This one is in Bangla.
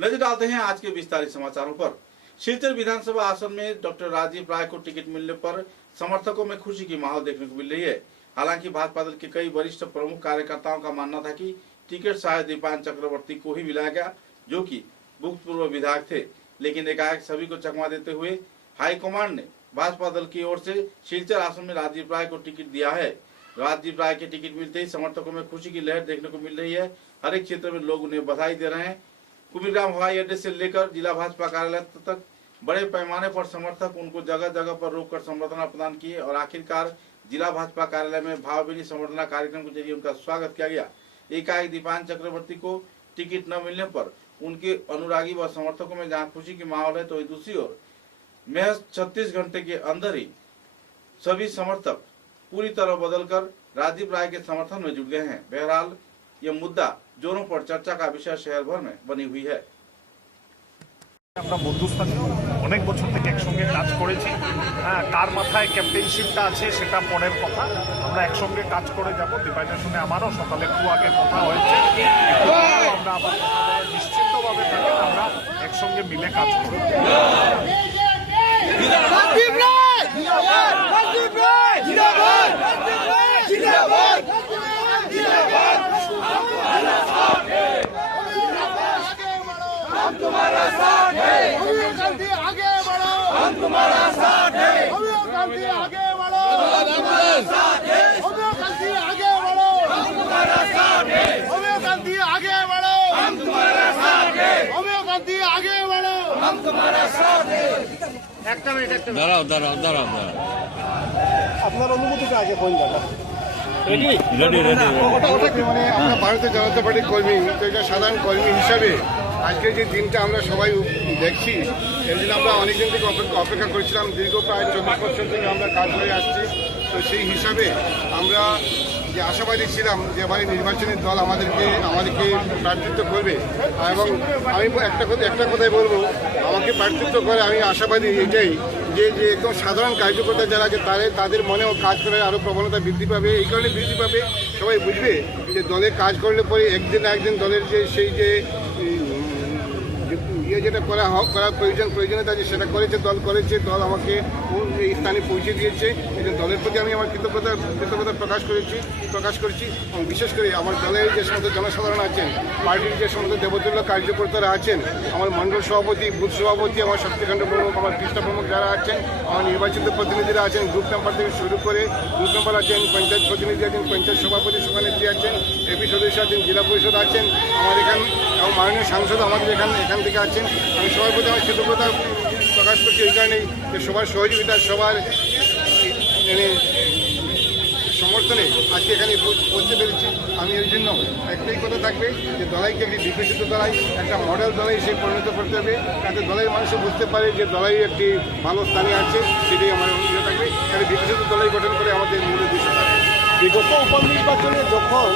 नजर डालते हैं आज के विस्तारित समाचारों पर। सिलचर विधानसभा आसन में डॉक्टर राजीव राय को टिकट मिलने पर समर्थकों में खुशी की माहौल देखने को मिल रही है। हालांकि भाजपा दल के कई वरिष्ठ प्रमुख कार्यकर्ताओं का मानना था कि टिकट शायद दीपान चक्रवर्ती को ही मिलाया गया, जो कि भूतपूर्व विधायक थे। लेकिन एकाएक सभी को चकमा देते हुए हाईकमांड ने भाजपा दल की ओर से सिलचर आसन में राजीव राय को टिकट दिया है। राजीव राय के टिकट मिलते ही समर्थकों में खुशी की लहर देखने को मिल रही है। हर एक क्षेत्र में लोग उन्हें बधाई दे रहे हैं। कुमिरग्राम हवाई अड्डे से लेकर जिला भाजपा कार्यालय तक बड़े पैमाने पर समर्थक उनको जगह जगह पर रोककर संबर्धना प्रदान किए और आखिरकार जिला भाजपा कार्यालय में भावभीनी संबर्धना कार्यक्रम के जरिए उनका स्वागत किया गया। एकाएक दीपान चक्रवर्ती को टिकट न मिलने पर उनके अनुरागी व समर्थकों में जहां खुशी की माहौल है, तो दूसरी ओर महज 36 घंटे के अंदर ही सभी समर्थक पूरी तरह बदलकर राजीव राय के समर्थन में जुट गए हैं। बहरहाल यह मुद्दा जोरों पर चर्चा का विषय शहर भर में बनी हुई है। আমরা বন্ধুস্থানীয় অনেক বছর থেকে একসঙ্গে কাজ করেছি। কার মাথায় ক্যাপ্টেনশিপটা আছে সেটা পরের কথা, আমরা একসঙ্গে কাজ করে যাব। দীপায়নের সঙ্গে আমারও সকালে একটু আগে কথা হয়েছে, আমরা আবার নিশ্চিন্তভাবে থাকি, আমরা একসঙ্গে মিলে কাজ করব। हम तुम्हारा साथ है, आगे बढ़ो, हम तुम्हारा साथ है, आगे बढ़ो, साथ है, आगे बढ़ो, हम तुम्हारा साथ है, आगे बढ़ो, हम तुम्हारा साथ है, आगे बढ़ो, हम तुम्हारा साथ है। একটা মিনিট দাঁড়াও আপনার অনুমতিটা আগে কোন দাদা রেডি মানে আমরা ভারতীয় জনতা পার্টির কর্মী, তো এটা সাধারণ কর্মী হিসাবে আজকে যে দিনটা আমরা সবাই দেখছি, এর জন্য আমরা অনেকদিন থেকে অপেক্ষা করেছিলাম। দীর্ঘ প্রায় 24 বছর থেকে আমরা কাজ করে আসছি। তো সেই হিসাবে আমরা যে আশাবাদী ছিলাম যে এবারে নির্বাচনের দল আমাদেরকে প্রার্থিত্ব করবে, এবং আমি একটা কথাই বলবো, আমাকে প্রার্থিত্ব করে আমি আশাবাদী এটাই যে একদম সাধারণ কার্যকর্তা যারা আছে তাদের মনেও কাজ করার আরও প্রবণতা বৃদ্ধি পাবে। এই কারণে বৃদ্ধি পাবে, সবাই বুঝবে যে দলে কাজ করলে পরে একদিন না একদিন দলের যে সেই যে যেটা করার প্রয়োজনীয়তা আছে সেটা দল দল আমাকে এই স্থানে পৌঁছে দিয়েছে। এই দলের প্রতি আমি আমার কৃতজ্ঞতা প্রকাশ করছি এবং বিশেষ করে আমার দলের যে সমস্ত জনসাধারণ আছেন, পার্টির যে সমস্ত দেবতুল্য কার্যকর্তারা আছেন, আমার মণ্ডল সভাপতি, বুথ সভাপতি, আমার শক্তিখণ্ড প্রমুখ, আমার পৃষ্ঠা প্রমুখ যারা আছেন, আমার নির্বাচিত প্রতিনিধিরা আছেন, গ্রুপ মেম্বার থেকে শুরু করে গ্রুপ মেম্বার আছেন, পঞ্চায়েত প্রতিনিধি আছেন, পঞ্চায়েত সভাপতি সভানেত্রী আছেন, এপি সদস্য আছেন, জেলা পরিষদ আছেন, আমার এখানে এবং মাননীয় সাংসদ আমাদের এখান থেকে আছেন। আমি সবার প্রতি আমার কৃতজ্ঞতা প্রকাশ করছি এই কারণেই যে সবার সহযোগিতা, সবার সমর্থনে আজকে এখানে পৌঁছতে পেরেছি। আমি এর জন্য একটাই কথা থাকবে যে দলাইকে একটি বিকশিত দলাই, একটা মডেল দলাই সে পরিণত করতে হবে, যাতে দলাইয়ের মানুষও বুঝতে পারে যে দলাই একটি ভালো স্থানে আছে। সেটাই আমার অনুরোধ থাকবে, তাহলে বিকশিত দলাই গঠন করে আমাদের মূল উদ্দেশ্য থাকবে। বিগত উপনির্বাচনে যখন